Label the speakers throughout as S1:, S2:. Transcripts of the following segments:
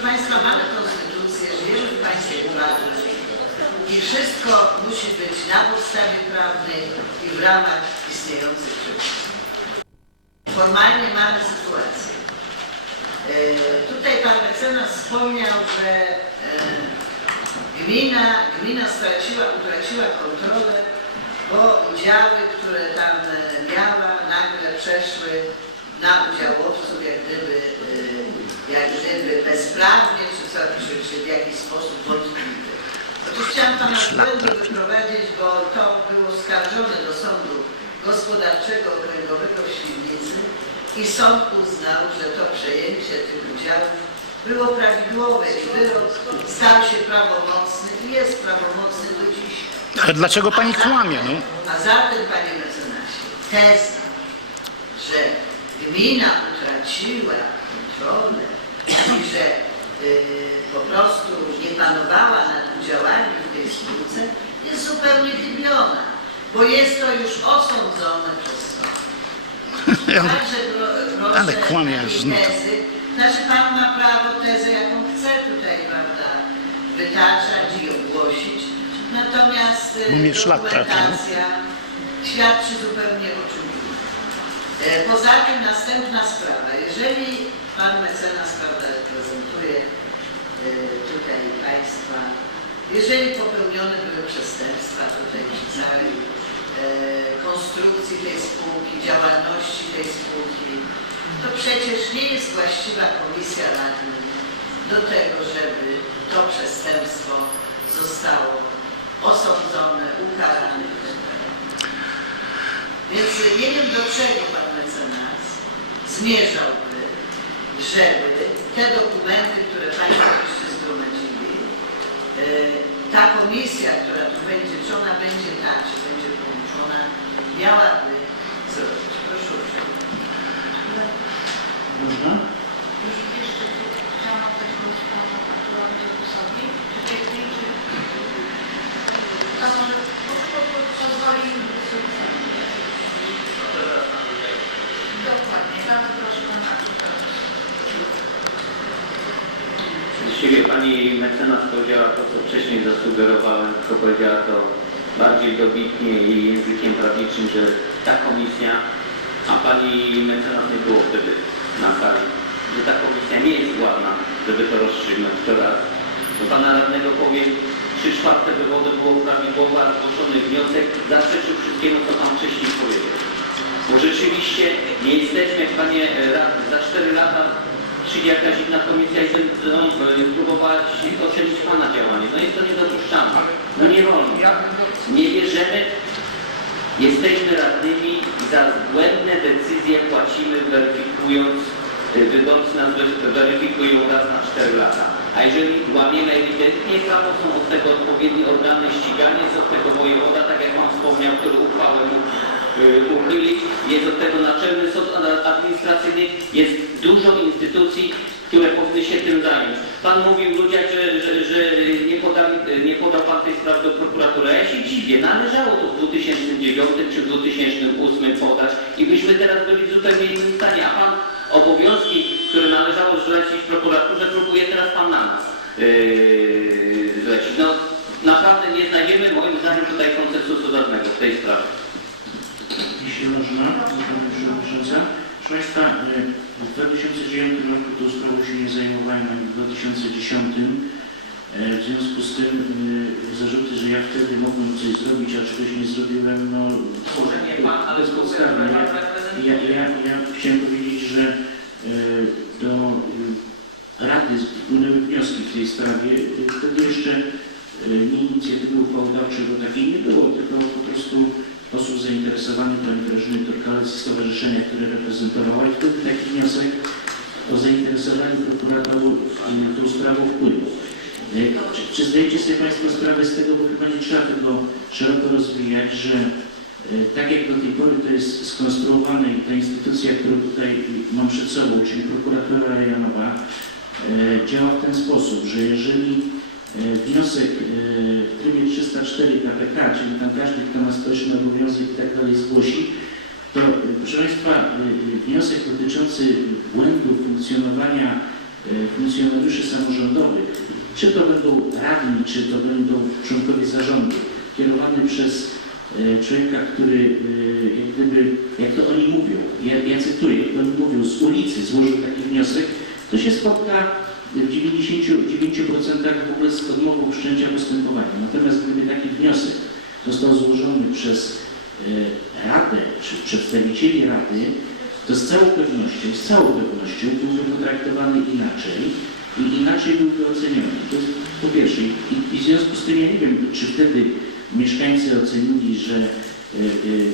S1: Proszę Państwa, mamy konstytucję, żyjemy w państwie prawnym i wszystko musi być na podstawie prawnej i w ramach istniejących przepisów. Formalnie mamy sytuację. E, Tutaj pan mecenas wspomniał, że e, gmina, gmina straciła, utraciła kontrolę, bo udziały, które tam e, miała, nagle przeszły na udziałowców, jak gdyby, jak gdyby bezprawnie, czy, co, czy, czy w jakiś sposób wątpliwy. Otóż chciałam pana z błędu wyprowadzić, bo to było skarżone do sądu gospodarczego okręgowego w Świdnicy i sąd uznał, że to przejęcie tych udziałów było prawidłowe i wyrok stał się prawomocny i jest prawomocny do dzisiaj.
S2: Ale dlaczego pani kłamie, no?
S1: A zatem, panie mecenasie, teza, że gmina utraciła kontrolę i że po prostu nie panowała nad udziałami w tej spółce, jest zupełnie dybiona, bo jest to już osądzone przez sąd. Także pro, proszę
S2: Ale znów.
S1: tezy. Znaczy pan ma prawo tezę, jaką chce tutaj, prawda, wytaczać i ogłosić. Natomiast y, dokumentacja świadczy zupełnie o czym. E, Poza tym następna sprawa. Jeżeli pan mecenas, prawda, reprezentuje e, tutaj państwa, jeżeli popełnione były przestępstwa tutaj w całej e, konstrukcji tej spółki, działalności tej spółki, to przecież nie jest właściwa komisja radnych do tego, żeby to przestępstwo zostało osądzone, ukarane itd. Więc nie wiem do czego pan mecenas zmierzałby, żeby te dokumenty, które Państwo jeszcze zgromadzili, e, ta komisja, która tu będzie, czy ona będzie tak, czy będzie połączona, miałaby zrobić. Proszę uprzejmie.
S3: Można?
S4: Już jeszcze chciałam oddać głos panu Arturowi Dekusowi. Pan może po- po- pozwoli... Dokładnie, bardzo proszę pan Artur Dekus.
S3: Właściwie pani mecenas powiedziała to, co wcześniej zasugerowałem, tylko powiedziała to bardziej dobitnie i językiem prawniczym, że ta komisja, a pani mecenas nie było wtedy na sali, że ta komisja nie jest ładna, żeby to rozstrzygnąć to raz. Do pana radnego powiem, trzy czwarte wywodu było prawidłowo, a zgłoszony wniosek zaprzeczył wszystkiemu, co pan wcześniej powiedział. Bo rzeczywiście nie jesteśmy, panie radny, za 4 lata przyjdzie jakaś inna komisja i próbować ocenić pana działanie. No jest to niedopuszczalne. No nie wolno. Nie bierzemy, jesteśmy radnymi i za błędne decyzje płacimy weryfikując, e, wydawcy nas weryfikują raz na 4 lata. A jeżeli łamiemy ewidentnie prawo, są od tego odpowiednie organy ścigania, jest od tego wojewoda, tak jak Pan wspomniał, który uchwałę y, uchylić, jest od tego Naczelny Sąd Administracyjny, jest dużo instytucji, które powinny się tym zająć. Pan mówił ludziach, że, że, że nie, podali, nie podał Pan tej sprawy do prokuratury, ja się dziwię, należało to w 2009 czy w 2008 podać i byśmy teraz byli w zupełnie innym stanie, a Pan obowiązki, które należało zlecić prokuraturze, próbuje teraz Pan na nas yy, zlecić. No, naprawdę nie znajdziemy moim zdaniem tutaj konsensusu żadnego w tej sprawie.
S5: Można, Pani Przewodnicząca. Proszę Państwa, e, w 2009 roku tą sprawą się nie zajmowałem, ani w 2010. E, W związku z tym e, zarzuty, że ja wtedy mogłem coś zrobić, a czegoś nie zrobiłem, no
S3: Może nie pan, ale
S5: bezpodstawne. Ja, ja, ja, ja chciałem powiedzieć, że do Rady wpłynęły wnioski w tej sprawie. Wtedy jeszcze nie inicjatywy uchwałodawczej, bo takiej nie było, tylko po prostu osób zainteresowanych, pani Grażyny Turkale z stowarzyszenia, które reprezentowała i wtedy taki wniosek o zainteresowanie prokuratorów tą sprawą wpłynął. E, Czy, czy zdajecie sobie Państwo sprawę z tego, bo chyba nie trzeba tego szeroko rozwijać, że e, tak jak do tej pory to jest skonstruowane i ta instytucja, którą tutaj mam przed sobą, czyli prokuratura rejonowa, e, działa w ten sposób, że jeżeli e, wniosek w trybie 304 KPK, czyli tam każdy, kto ma społeczny obowiązek i tak dalej zgłosi, to e, proszę Państwa, e, wniosek dotyczący błędu funkcjonowania funkcjonariuszy samorządowych, czy to będą radni, czy to będą członkowie zarządu, kierowany przez człowieka, który jak gdyby, jak to oni mówią, ja, ja cytuję, jak oni mówią, z ulicy złożył taki wniosek, to się spotka w 99% w ogóle z odmową wszczęcia postępowania. Natomiast gdyby taki wniosek został złożony przez e, Radę czy przedstawicieli Rady, to z całą pewnością, z całą pewnością byłby potraktowany inaczej i inaczej byłby oceniony. To jest po pierwsze. I, I w związku z tym ja nie wiem, czy wtedy mieszkańcy ocenili, że,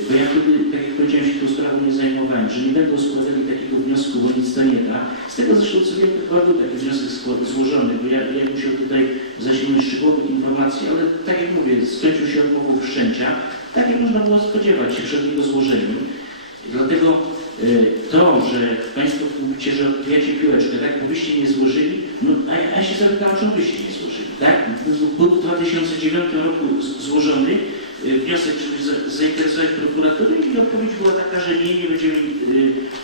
S5: bo ja wtedy, tak jak powiedziałem, się tą sprawą nie zajmowałem, że nie będą składali takiego wniosku, bo nic to nie da. Z tego zresztą co wiem, chyba był taki wniosek złożony, bo ja, ja musiał tutaj zasięgnąć szczegółowych informacji, ale tak jak mówię, skończył się odmową wszczęcia, tak jak można było spodziewać się przed jego złożeniem. Dlatego e, to, że Państwo mówicie, że odbijacie piłeczkę, tak, bo wyście nie złożyli, no a, ja- się zapytałem, czemu wyście nie złożyli, tak? Był w 2009 roku złożony e, wniosek, żeby za- zainteresować prokuraturę i odpowiedź była taka, że nie, nie będziemy,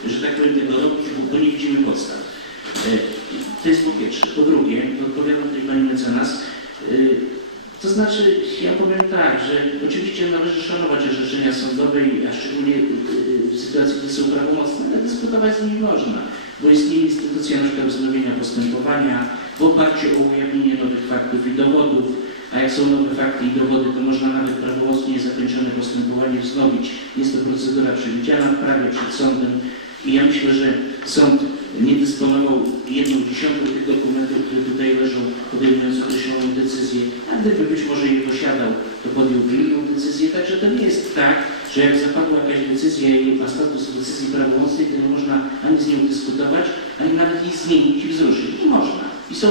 S5: e, że tak powiem, tego robić, bo, nie widzimy podstaw. E, To jest po pierwsze. Po drugie, odpowiadam tutaj Pani mecenas, to znaczy, ja powiem tak, że oczywiście należy szanować orzeczenia sądowe, a szczególnie y, w sytuacji, gdy są prawomocne, ale dyskutować z nimi można, bo istnieje instytucja przykład wznowienia postępowania w oparciu o ujawnienie nowych faktów jak są nowe fakty i dowody, to można nawet prawomocnie zakończone postępowanie wznowić. Jest to procedura przewidziana w prawie przed sądem i ja myślę, że sąd nie dysponował jedną dziesiątą tych dokumentów, które tutaj leżą, podejmując określoną decyzję, a gdyby być może je posiadał, to podjąłby inną decyzję. Także to nie jest tak, że jak zapadła jakaś decyzja i ma status decyzji prawomocnej, to nie można ani z nią dyskutować, ani nawet jej zmienić i wzruszyć. Nie można. I są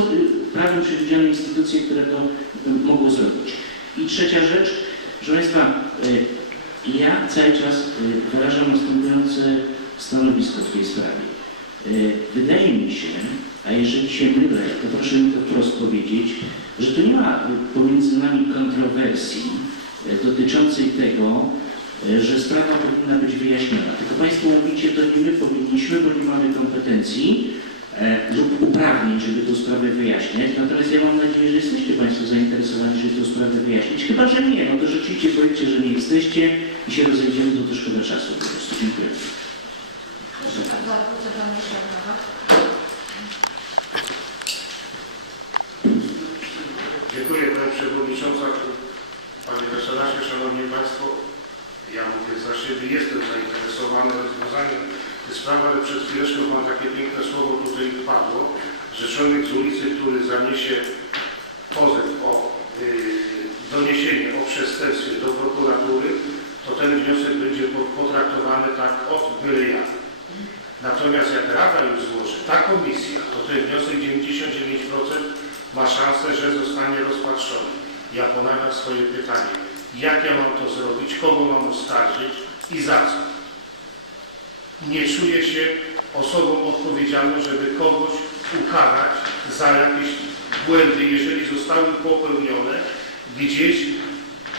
S5: prawem przewidziane instytucje, które to y, mogą zrobić. I trzecia rzecz, proszę Państwa, y, ja cały czas y, wyrażam następujące stanowisko w tej sprawie. Wydaje mi się, a jeżeli się mylę, to proszę mi to wprost powiedzieć, że tu nie ma pomiędzy nami kontrowersji dotyczącej tego, że sprawa powinna być wyjaśniona. Tylko Państwo mówicie, to nie my powinniśmy, bo nie mamy kompetencji żeby tę sprawę wyjaśniać. Natomiast ja mam nadzieję, że jesteście Państwo zainteresowani, żeby tę sprawę wyjaśnić. Chyba, że nie, no to rzeczywiście powiedzcie, że nie jesteście i się rozejdziemy, to też szkoda czasu po prostu. Dziękuję.
S4: Proszę
S6: Dziękuję Pani Przewodnicząca. Panie Mecenasie, Szanowni Państwo, ja mówię za siebie, jestem zainteresowany rozwiązaniem tej sprawy, ale przed chwileczką Pan takie piękne słowo tutaj padło, człowiek z ulicy, który zaniesie pozew o y, doniesienie o przestępstwie do prokuratury, to ten wniosek będzie po- potraktowany tak od byle jak. Natomiast jak Rada już złoży, ta komisja, to ten wniosek 99% ma szansę, że zostanie rozpatrzony. Ja ponawiam swoje pytanie. Jak ja mam to zrobić? Kogo mam oskarżyć i za co? Nie czuję się osobą odpowiedzialną, żeby kogoś ukarać za jakieś błędy, jeżeli zostały popełnione gdzieś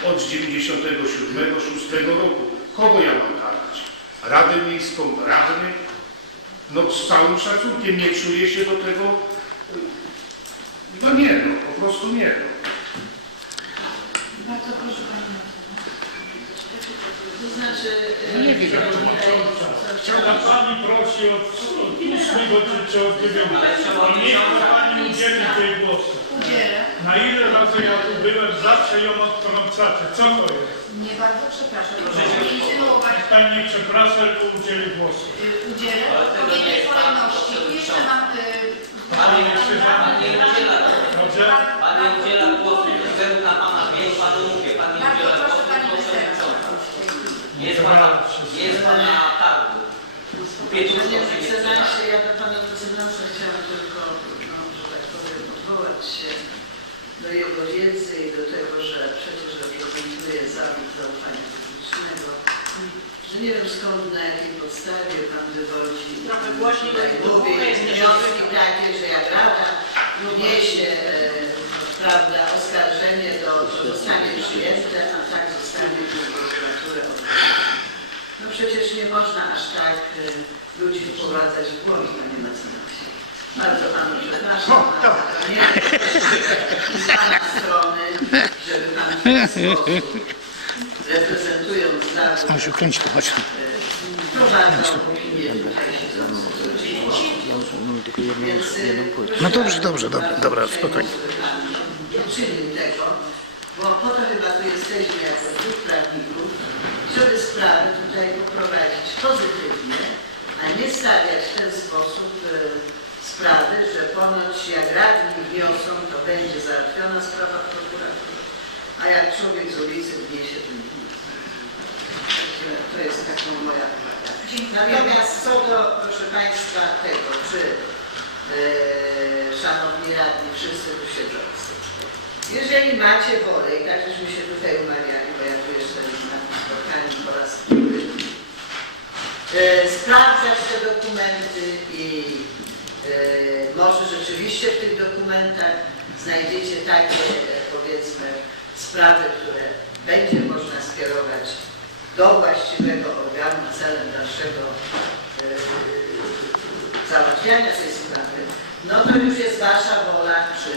S6: od 97, 6 roku. Kogo ja mam karać? Radę Miejską, radnych? No z całym szacunkiem nie czuję się do tego, y, no nie, no po prostu nie. No.
S4: Bardzo proszę Pani Mecenas.
S1: To znaczy... e,
S7: Nie
S1: tutaj,
S7: wiem.
S1: Chciałam-
S7: Pani prosi od 8 czy od 9. I niech Pani udzieli tej głosu.
S4: Udzielę.
S7: Na ile razy ja tu byłem, zawsze ją odtrącacie. Co to jest?
S4: Nie bardzo przepraszam. Proszę nie insynuować.
S7: Niech Pani nie przeprasza, tylko udzieli głosu.
S4: Y, Udzielę w odpowiedniej kolejności. Tu jeszcze mam... y,
S8: Pani nie udziela, Pani nie udziela,
S7: Dobrze?
S8: Pan nie udziela głosu, ze względu na Pana wiek, Panu mówię, Pan nie
S4: Bardzo
S8: udziela
S4: proszę
S8: głosu,
S4: Pani
S8: proszę
S4: Mecenas.
S8: wycofać. Jest Pana, jest Pan na targu. Pięciu
S1: Panie
S8: trzyma.
S1: mecenasie, ja do pana mecenasa chciałam tylko, no, że tak powiem, odwołać się do jego wiedzy i do tego, że przecież reprezentuje zawód zaufania publicznego. Że nie wiem skąd, na jakiej podstawie pan wywodzi.
S9: Trochę głośniej, bo
S1: Mówi wnioski takie, że jak Rada wniesie, e, prawda, oskarżenie, to, to zostanie przyjęte, a tak zostanie przez prokuraturę odwołane. No przecież nie można aż tak e, ludzi wprowadzać w błąd, panie mecenasie. Bardzo panu przepraszam. zapraszam pana, nie z pana strony, żeby pan w ten sposób, reprezentując zarzut,
S2: On się kręci, chodź.
S1: wprowadzał opinię tutaj siedzących ludzi. Więc, y,
S2: No dobrze, dobrze, dobra, dobra, spokojnie.
S1: Nie czynił tego, bo po to chyba tu jesteśmy jako dwóch prawników, żeby sprawy tutaj poprowadzić pozytywnie, a nie stawiać w ten sposób e, sprawy, że ponoć jak radni wniosą, to będzie załatwiona sprawa w prokuraturze, a jak człowiek z ulicy wniesie, Także To jest taką moja uwaga. Natomiast co do, proszę Państwa, tego, czy e, szanowni radni, wszyscy tu siedzący, jeżeli macie wolę, i tak żeśmy się tutaj umawiali, bo ja tu jestem na tym spotkaniu po raz drugi, e, sprawdzać te dokumenty i e, może rzeczywiście w tych dokumentach znajdziecie takie, e, powiedzmy, sprawy, które będzie można skierować do właściwego organu celem dalszego e, załatwiania tej sprawy, no to już jest Wasza wola, czy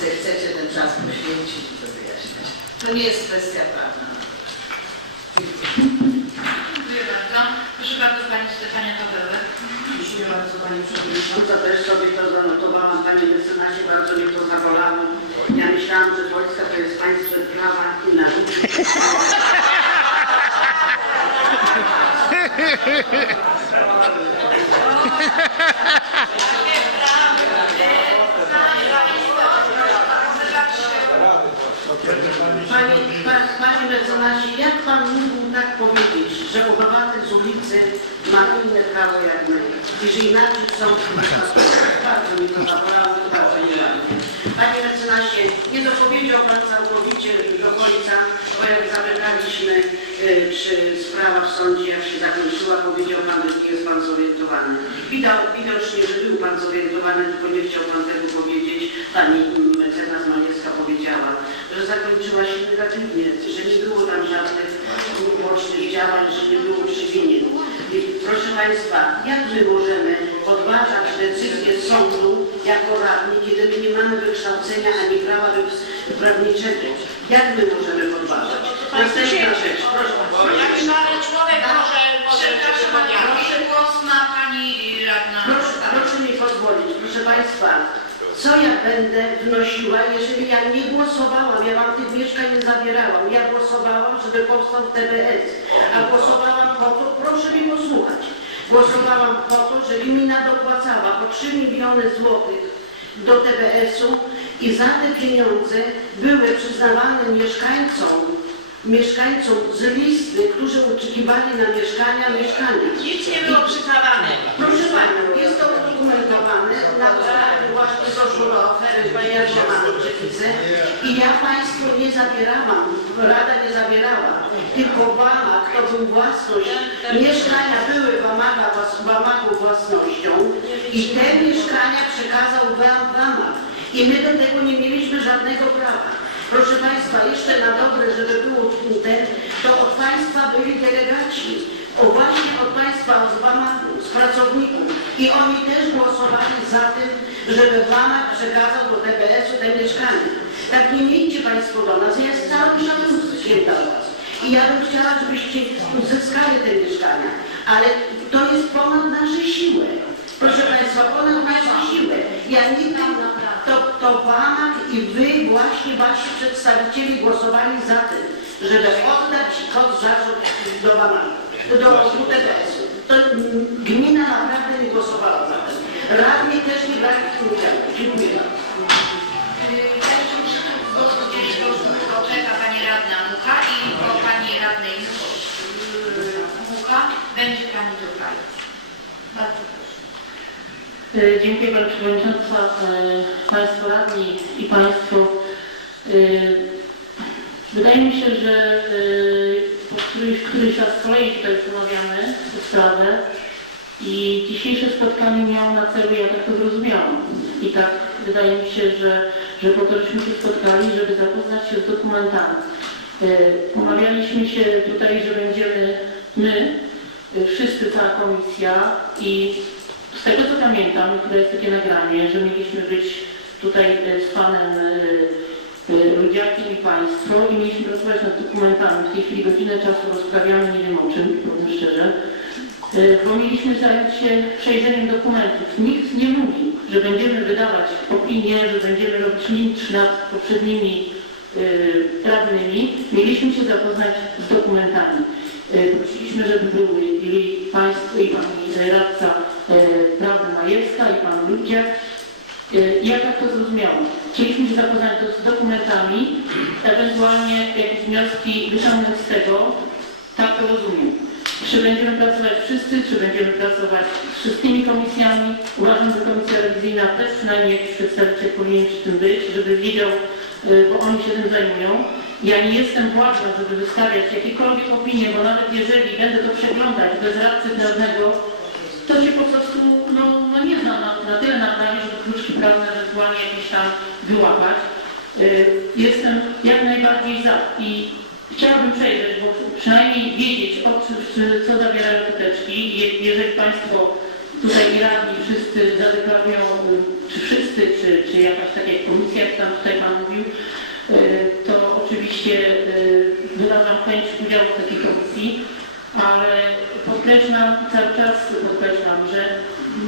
S1: zechcecie ten czas poświęcić i to wyjaśniać. To nie jest kwestia prawna. Dziękuję.
S4: Bardzo. Proszę bardzo Pani Stefania Pawełek.
S9: Dziękuję bardzo Pani Przewodnicząca. Też sobie to zanotowałam. Panie mecenasie, bardzo mnie to zabolało. Ja myślałam, że Polska to jest państwo prawa i nauki. Panie, pa, panie mecenasie, jak Pan mógł tak powiedzieć, że obywatel z ulicy ma inne prawo jak my i że inaczej są... Bardzo mi to zabolało, bardzo. Panie mecenasie, nie dopowiedział Pan całkowicie do końca, bo jak zapytaliśmy, y, czy sprawa w sądzie, jak się zakończyła, powiedział Pan, że nie jest Pan zorientowany. Widał, widocznie, że był Pan zorientowany, tylko nie chciał Pan tego powiedzieć. Pani mecenas Maniecka powiedziała, że zakończyła się negatywnie, że nie było tam żadnych ubocznych działań, że nie było przewinień. I Proszę Państwa, jak my możemy podważać decyzję sądu jako radni, kiedy my nie mamy wykształcenia ani prawa prawniczego? Jak my możemy podważać? Następna rzecz, proszę
S4: Jak szary człowiek może, może
S9: Przepraszam,
S4: Proszę głos ma Pani Radna.
S9: Proszę, proszę mi pozwolić, proszę Państwa, co ja będę wnosiła, jeżeli ja nie głosowałam, ja wam tych mieszkań nie zabierałam, ja głosowałam, żeby powstał TBS, a głosowałam po to, proszę mi posłuchać, głosowałam po to, że gmina dopłacała po 3 miliony złotych do TBS-u i za te pieniądze były przyznawane mieszkańcom, mieszkańcom z listy, którzy oczekiwali na mieszkania, mieszkania.
S4: Nic nie było przyznawane.
S9: Proszę Panią, jest to udokumentowane na podstawie właśnie zorzuru ofery, ponieważ ja mam przepisy i ja Państwu nie zabierałam, Rada nie zabierała, tylko Wamag to był własność, mieszkania były Wamaga, włas- Wamagu własnością i te mieszkania przekazał Wamag i my do tego nie mieliśmy żadnego prawa. Proszę Państwa, jeszcze na dobre, żeby było ten, to od Państwa byli delegaci, o właśnie od Państwa, z Wama, z pracowników i oni też głosowali za tym, żeby Wama przekazał do TBS-u te mieszkania. Tak nie miejcie Państwo do nas, ja z całym szacunkiem dla Was. I ja bym chciała, żebyście uzyskali te mieszkania, ale to jest ponad nasze siły. Proszę Państwa, ponad nasze siły. Ja tam to, to Wamag i Wy właśnie Wasi przedstawicieli głosowali za tym, żeby oddać kod zarzut do Wamaga, do mm, gmina naprawdę nie głosowała za tym. Radni też nie brali w tym udziału. Dziękuję bardzo.
S4: Poczeka Pani Radna Mucha i po Pani Radnej Mucha będzie Pani Dukaj. Bardzo proszę.
S10: Dziękuję Pani Przewodnicząca, e, Państwo Radni i Państwo. E, Wydaje mi się, że e, któryś, któryś raz z kolei tutaj rozmawiamy tę sprawę i dzisiejsze spotkanie miało na celu, ja tak to zrozumiałam. I tak wydaje mi się, że, że po to żeśmy się spotkali, żeby zapoznać się z dokumentami. E, Umawialiśmy się tutaj, że będziemy my, e, wszyscy, cała komisja i z tego co pamiętam, które jest takie nagranie, że mieliśmy być tutaj e, z panem e, e, i państwo i mieliśmy pracować nad dokumentami. W tej chwili godzinę czasu rozprawiamy, nie wiem o czym, powiem szczerze, e, bo mieliśmy zająć się przejrzeniem dokumentów. Nikt nie mówi, że będziemy wydawać opinie, że będziemy robić lincz nad poprzednimi e, radnymi. Mieliśmy się zapoznać z dokumentami. Prosiliśmy, żeby były i Państwo, i Pani Radca Prawdy Majewska, i Pan Ludziak. E, Ja tak to zrozumiałam. Chcieliśmy się zapoznać z dokumentami, ewentualnie jakieś wnioski wyciągnąć z tego. Tak to rozumiem. Czy będziemy pracować wszyscy, czy będziemy pracować z wszystkimi komisjami? Uważam, że komisja rewizyjna też przynajmniej jakiś przedstawiciel powinien przy tym być, żeby wiedział, y, bo oni się tym zajmują. Ja nie jestem władną, żeby wystawiać jakiekolwiek opinie, bo nawet jeżeli będę to przeglądać bez radcy prawnego, to się po prostu no, no nie znam na, na tyle na prawie, żeby kruczki prawne ewentualnie jakieś tam wyłapać. Y, Jestem jak najbardziej za i chciałabym przejrzeć, bo przynajmniej wiedzieć, o co zawierają te teczki. Je, jeżeli Państwo tutaj i radni wszyscy zadeklarują, czy wszyscy, czy, czy jakaś taka komisja, jak tam tutaj Pan mówił, y, to oczywiście y, wyrażam chęć udziału w takiej komisji, ale podkreślam, cały czas podkreślam, że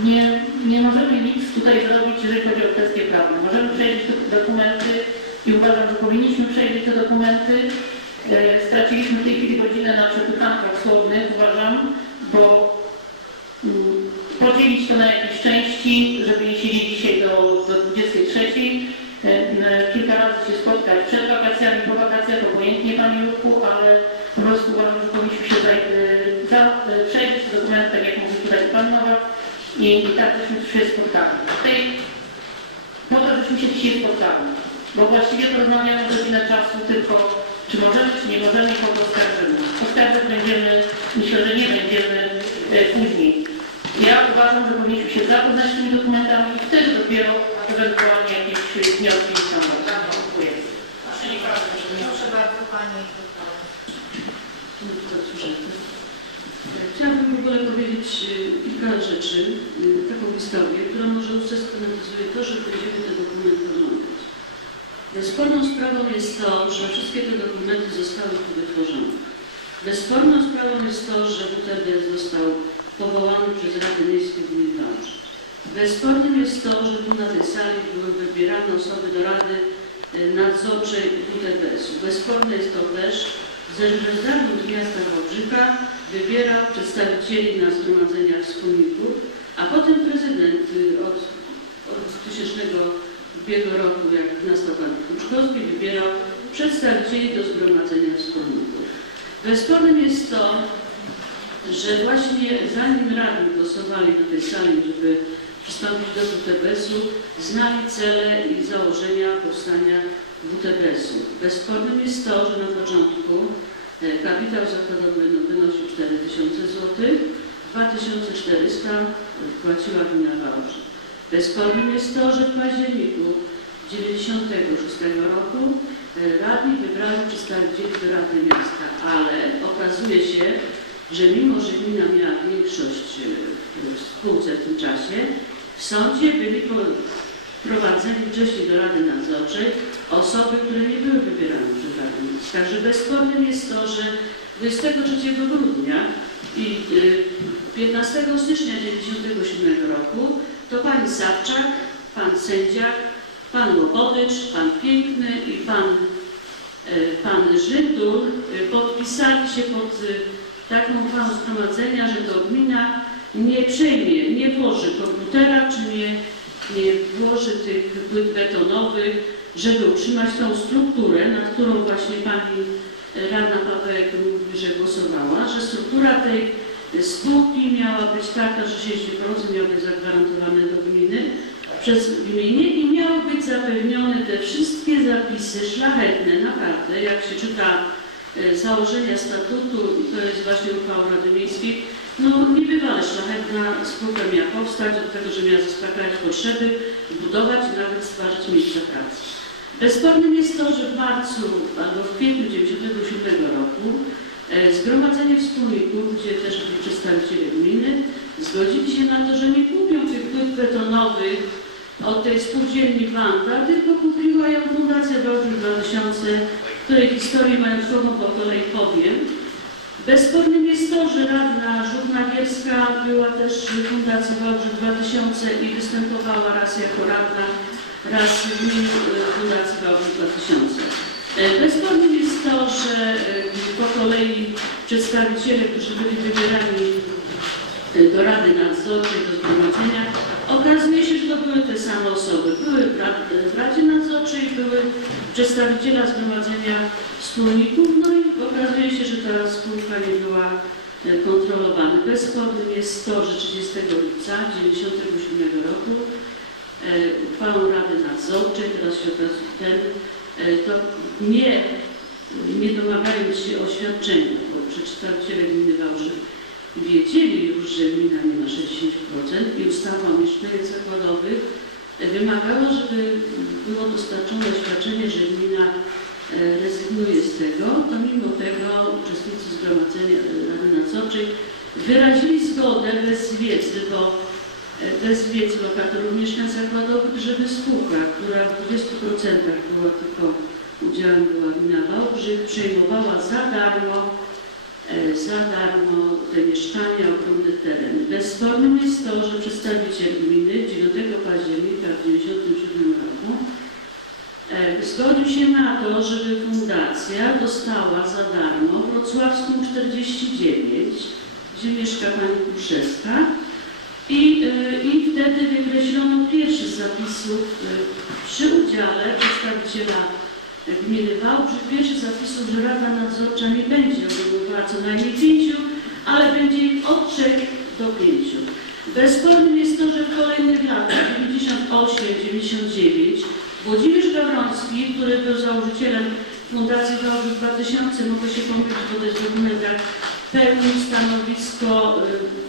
S10: nie, nie możemy nic tutaj zrobić, jeżeli chodzi o kwestie prawne. Możemy przejrzeć te dokumenty i uważam, że powinniśmy przejrzeć te dokumenty. E, Straciliśmy w tej chwili godzinę na przepychankach słownych, uważam, bo mm, podzielić to na jakieś części, żeby nie siedzieć i, i tak żeśmy się spotkali. Tej, po to, żeśmy się dzisiaj spotkali, bo właściwie to rozmawiamy godzinę czasu tylko czy możemy, czy nie możemy, kogo oskarżymy. Oskarżać będziemy, myślę, że nie będziemy e, później. Ja uważam, że powinniśmy się zapoznać z tymi dokumentami i wtedy dopiero ewentualnie jakieś wnioski wyciągnąć. Dziękuję.
S4: Proszę bardzo Pani.
S11: Chciałabym w ogóle powiedzieć y, kilka rzeczy, y, taką historię, która może usystematyzuje to, że będziemy te dokumenty oglądać. Bezsporną sprawą jest to, że wszystkie te dokumenty zostały tu wytworzone. Bezsporną sprawą jest to, że WTB został powołany przez Radę Miejskie w Milwaukee. Bezspornym jest to, że tu na tej sali były wybierane osoby do Rady y, Nadzorczej WTBS-u. Bezsporne jest to też, że Zarząd Miasta Wałbrzycha wybiera przedstawicieli na zgromadzeniach wspólników, a potem prezydent y, od, od 2002 roku, jak nastał pan Kruczkowski, wybierał przedstawicieli do zgromadzenia wspólników. Bezspornym jest to, że właśnie zanim radni głosowali na tej sali, żeby przystąpić do WTBS-u, znali cele i założenia powstania WTBS-u. Bezspornym jest to, że na początku kapitał zakładowy no, wynosił 4000 zł, 2400 wpłaciła gmina Wałbrzych. Bezspornym jest to, że w październiku 1996 roku e, radni wybrali przedstawicieli do Rady Miasta, ale okazuje się, że mimo, że gmina miała większość e, w spółce w tym czasie, w sądzie byli po- wprowadzeni wcześniej do Rady Nadzorczej osoby, które nie były wybierane przez Radę Miejską. Także bezspornym jest to, że 23 grudnia i y, 15 stycznia 1997 roku to pani Sawczak, pan sędzia, pan Łobodycz, pan Piękny i pan, y, pan Żydul y, podpisali się pod y, taką uchwałą zgromadzenia, że to gmina nie przejmie, nie włoży komputera, czy nie włoży tych płyt betonowych, żeby utrzymać tą strukturę, nad którą właśnie pani radna Pawełek mówi, że głosowała, że struktura tej spółki miała być taka, że 60% miało być zagwarantowane do gminy. Przez gminę i miały być zapewnione te wszystkie zapisy szlachetne, naprawdę, jak się czyta e, założenia statutu, to jest właśnie uchwała Rady Miejskiej, no niebywale szlachetna spółka miała powstać od tego, że miała zaspokajać potrzeby, budować i nawet stwarzać miejsca pracy. Bezspornym jest to, że w marcu albo w kwietniu 1997 roku e, Zgromadzenie Wspólników, gdzie też byli przedstawiciele gminy, zgodzili się na to, że nie kupią tych płyt betonowych od tej spółdzielni Wanda, tylko kupiła ją Fundacja Wałbrzych 2000, której historię majątkową po kolei powiem. Bezspornym jest to, że radna Żurnagierska była też Fundacji Wałbrzych 2000 i występowała raz jako radna, raz w e, Fundacji Wałbrzych 2000. E, Bezspornym jest to, że e, po kolei przedstawiciele, którzy byli wybierani do Rady Nadzorczej, do zgromadzenia, okazuje się, że to były te same osoby. Były w Rad- w Radzie Nadzorczej, były przedstawiciela Zgromadzenia Wspólników, no i okazuje się, że ta spółka nie była e, kontrolowana. Bezspornym jest to, że 30 lipca 1997 roku e, uchwałą Rady Nadzorczej, teraz się okazuje ten, e, to nie, nie domagając się oświadczenia, bo przedstawiciele gminy Wałbrzych wiedzieli już, że gmina nie ma 60% i ustawa o mieszkaniach zakładowych wymagała, żeby było dostarczone oświadczenie, że gmina e, rezygnuje z tego, to mimo tego uczestnicy zgromadzenia e, Rady Nadzorczej wyrazili zgodę bez wiedzy, bo e, bez wiedzy lokatorów mieszkań zakładowych, żeby spółka, która w 20% była tylko udziałem była gmina Wałbrzych, przejmowała za darmo za darmo te mieszkania, ogromny teren. Bezspornym jest to, że przedstawiciel gminy 9 października w 1997 roku e, zgodził się na to, żeby fundacja dostała za darmo Wrocławską 49, gdzie mieszka pani Kuszewska i, e, i wtedy wykreślono pierwszy z zapisów e, przy udziale przedstawiciela gminy Wałbrzych, pierwszy zapisów, że Rada Nadzorcza nie będzie obejmowała co najmniej pięciu, ale będzie od trzech do pięciu. Bezspornym jest to, że w kolejnych latach 98-99 Włodzimierz Gawroński, który był założycielem Fundacji Wałbrzych 2000, mogę się pomylić, bo to jest dokumentach, pełnił stanowisko y,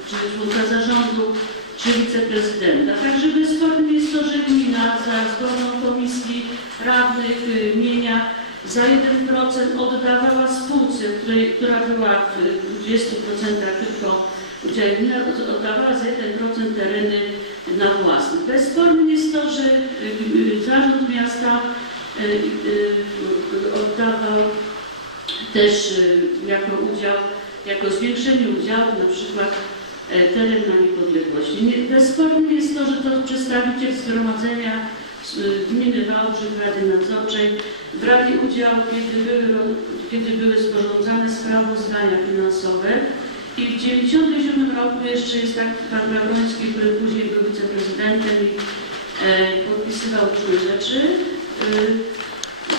S11: czy członka zarządu, czy wiceprezydenta. Także bezspornym jest to, że gmina za zgodą komisji radnych y, mienia za 1% oddawała spółce, której, która była w 20% tylko udziałem, gmina oddawała za 1% tereny na własność. Bezspornym jest to, że y, y, zarząd miasta oddawał też jako udział, jako zwiększenie udziału na przykład teren na niepodległości. Nie- Bezspornym jest to, że to przedstawiciel zgromadzenia y, gminy Wałbrzych, Rady Nadzorczej brali udział, kiedy były, kiedy były sporządzane sprawozdania finansowe i w 1997 roku jeszcze jest taki pan Gawroński, który później był wiceprezydentem i e, podpisywał różne rzeczy, y,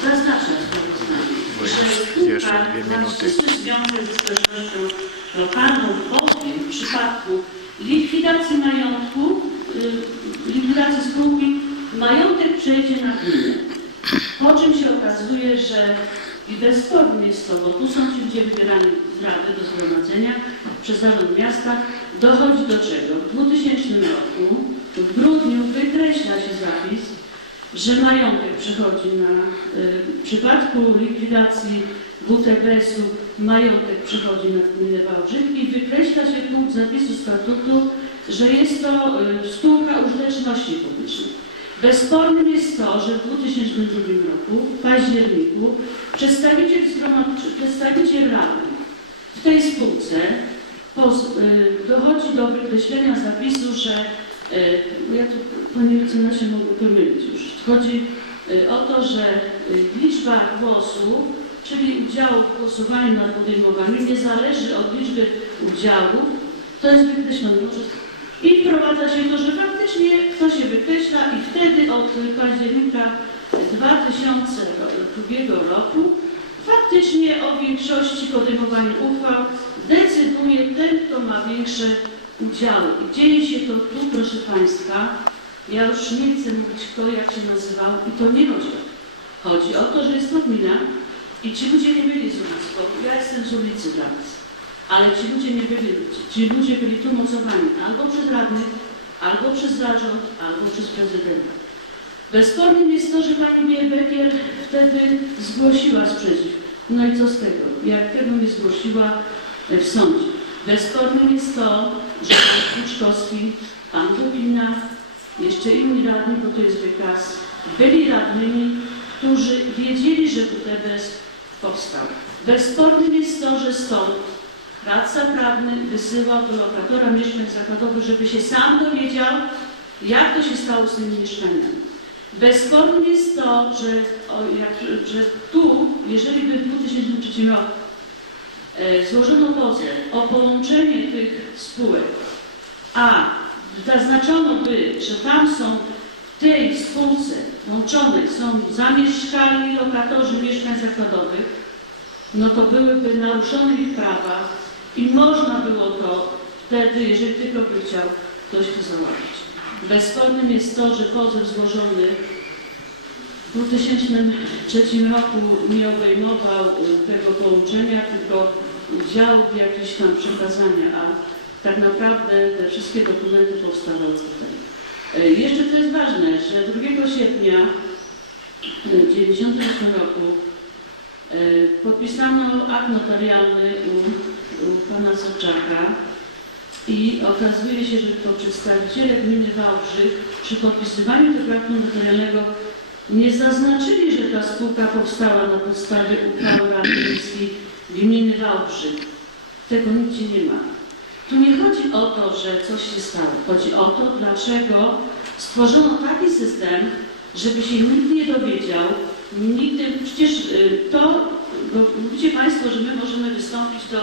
S11: zaznacza w sprawozdaniu, że spółka
S2: minuty.
S11: ścisły związek ze społecznością lokalną, w przypadku likwidacji majątku, y, likwidacji spółki, majątek przejdzie na gminę. Po czym się okazuje, że i bezspornie jest to, bo tu są ci ludzie wybierani z do zgromadzenia przez Zarząd Miasta, dochodzi do czego? W 2000 roku, w grudniu wykreśla się zapis, że majątek przechodzi na, y, w przypadku likwidacji WTBS-u, majątek przechodzi na gminę Wałbrzych i wykreśla się punkt zapisu statutu, że jest to y, spółka użyteczności publicznej. Bezspornym jest to, że w 2002 roku, w październiku, przedstawiciel, przedstawiciel Rady w tej spółce poz, y, dochodzi do wykreślenia zapisu, że y, ja tu panie mecenasie mogę pomylić już. Chodzi o to, że liczba głosów, czyli udziału w głosowaniu nad podejmowaniem nie zależy od liczby udziałów, to jest wykreślone. I wprowadza się to, że faktycznie to się wykreśla i wtedy od października 2002 roku faktycznie o większości podejmowania uchwał decyduje ten, kto ma większe udziały. I dzieje się to tu, proszę Państwa, ja już nie chcę mówić kto, jak się nazywał i to nie chodzi. Chodzi o to, że jest to gmina i ci ludzie nie byli z ulicy, bo ja jestem z ulicy dla Was. Ale ci ludzie nie byli, ci ludzie byli tu mocowani albo przez radnych, albo przez zarząd, albo przez prezydenta. Bezspornym jest to, że pani Biebekier wtedy zgłosiła sprzeciw. No i co z tego? Jak tego nie zgłosiła w sądzie? Bezspornym jest to, że pan Kuczkowski, pan Dubina, jeszcze inni radni, bo to jest wykaz, byli radnymi, którzy wiedzieli, że WTBS powstał. Bezspornym jest to, że stąd radca prawny wysyłał do lokatora mieszkań zakładowych, żeby się sam dowiedział, jak to się stało z tymi mieszkaniami. Bezspornym jest to, że, o, jak, że tu, jeżeli by w 2003 roku e, złożono pozew o połączenie tych spółek, a zaznaczono by, że tam są w tej spółce łączonej są zamieszkali lokatorzy mieszkań zakładowych, no to byłyby naruszone ich prawa i można było to wtedy, jeżeli tylko by chciał ktoś to załatwić. Bezspornym jest to, że pozew złożony w 2003 roku nie obejmował y, tego połączenia, tylko udziału w jakichś tam przekazania, a tak naprawdę te wszystkie dokumenty powstawały tutaj. E, Jeszcze to jest ważne, że 2 sierpnia w 1998 roku e, podpisano akt notarialny u, u pana Soczaka i okazuje się, że to przedstawiciele gminy Wałbrzych przy podpisywaniu tego aktu notarialnego nie zaznaczyli, że ta spółka powstała na podstawie uchwały Rady Miejskiej gminy Wałbrzych. Tego nigdzie nie ma. Tu nie chodzi o to, że coś się stało. Chodzi o to, dlaczego stworzono taki system, żeby się nikt nie dowiedział, nigdy, przecież y, to, mówicie Państwo, że my możemy wystąpić do,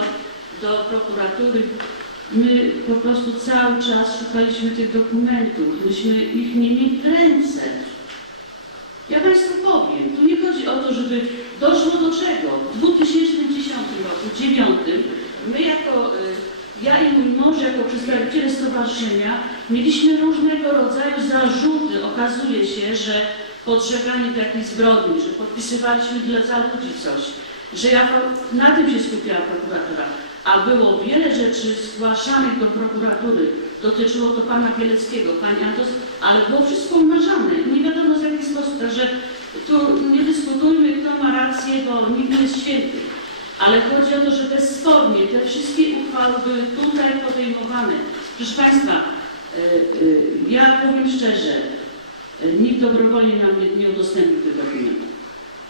S11: do prokuratury. My po prostu cały czas szukaliśmy tych dokumentów, myśmy ich nie mieli w ręce. Ja Państwu powiem, tu nie chodzi o to, żeby doszło do czego. W 2010 roku, 2009, my jako, y, ja i mój mąż jako przedstawiciele stowarzyszenia mieliśmy różnego rodzaju zarzuty. Okazuje się, że podżeganie do jakiejś zbrodni, że podpisywaliśmy dla za ludzi coś, że ja na tym się skupiała prokuratura. A było wiele rzeczy zgłaszanych do prokuratury. Dotyczyło to pana Kieleckiego, pani Antos, ale było wszystko umarzane. Nie wiadomo z jaki sposób. Także tu nie dyskutujmy, kto ma rację, bo nikt nie jest święty. Ale chodzi o to, że bezspornie te wszystkie uchwały były tutaj podejmowane. Proszę Państwa, y, y, ja powiem szczerze, y, nikt dobrowolnie nam nie, nie udostępnił tych dokumentów.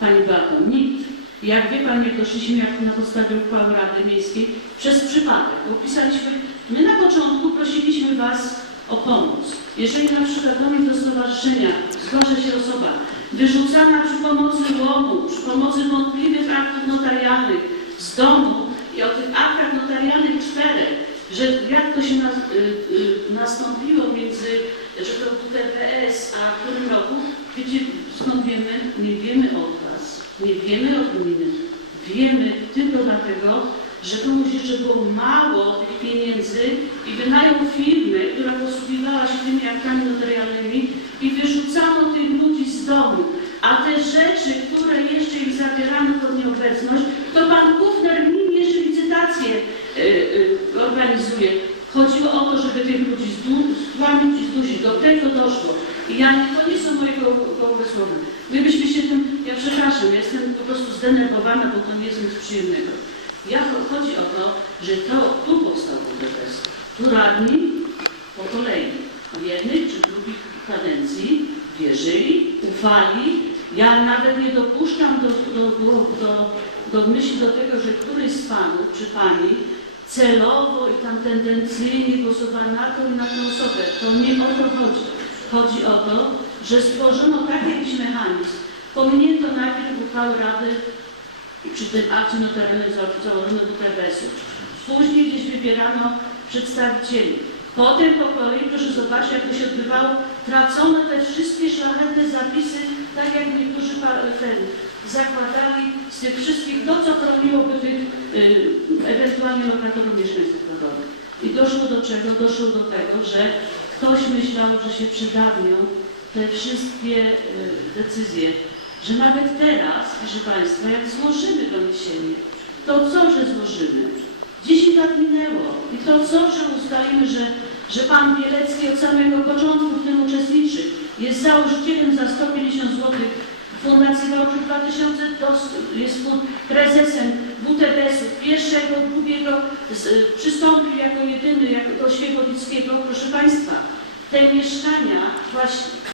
S11: Pani Beato, nikt. Jak wie Pani, jak doszliśmy jak na podstawie uchwały Rady Miejskiej, przez przypadek, bo pisaliśmy, my na początku prosiliśmy Was o pomoc. Jeżeli na przykład do mnie do stowarzyszenia zgłasza się osoba wyrzucana przy pomocy łomu, przy pomocy wątpliwych aktów notarialnych z domu i o tych aktach notarialnych czterech, że jak to się nas, y, y, nastąpiło między, że to był TPS, a w którym roku, wiecie, skąd wiemy? Nie wiemy od Was, nie wiemy od gminy. Wiemy tylko dlatego, że komuś jeszcze było mało tych pieniędzy i wynajął firmę, która posługiwała się tymi aktami notarialnymi i wyrzucano tych ludzi z domu. A te rzeczy, które jeszcze im zabierano pod nieobecność, to pan Kufner nim jeszcze licytację y, y, organizuje. Chodziło o to, żeby tych ludzi zdu- zdłamić i zdusić. Do tego doszło. I ja, to nie są moje go- gołe słowa. My byśmy się tym, ja przepraszam, ja jestem po prostu zdenerwowana, bo to nie jest nic przyjemnego. Ja chodzi o to, że to tu powstał WTS. Tu radni po kolei, w jednej czy drugiej kadencji wierzyli, ufali. Ja nawet nie dopuszczam do, do, do, do, do myśli do tego, że któryś z panów czy pani celowo i tam tendencyjnie głosował na tą i na tę osobę. To nie o to chodzi. Chodzi o to, że stworzono taki jakiś mechanizm. Pominięto najpierw uchwałę Rady przy tym akcie notarialnym założonym do TBS-u. Później gdzieś wybierano przedstawicieli. Potem po kolei, proszę zobaczyć, jak to się odbywało, tracono te wszystkie szlachetne zapisy, tak jak niektórzy ten, zakładali z tych wszystkich, to co chroniłoby tych y, ewentualnie lokatorów mieszkań zakładowych. I doszło do czego? Doszło do tego, że ktoś myślał, że się przedawnią te wszystkie y, decyzje, że nawet teraz, proszę Państwa, jak złożymy doniesienie, to co, że złożymy? 10 lat minęło i to co, że ustalimy, że, że Pan Bielecki od samego początku w tym uczestniczy, jest założycielem za 150 zł Fundacji Wałbrzych 2000 dos- jest prezesem WTBS-u pierwszego, drugiego, przystąpił jako jedyny jako do Świebodzickiego. Proszę Państwa, te mieszkania właśnie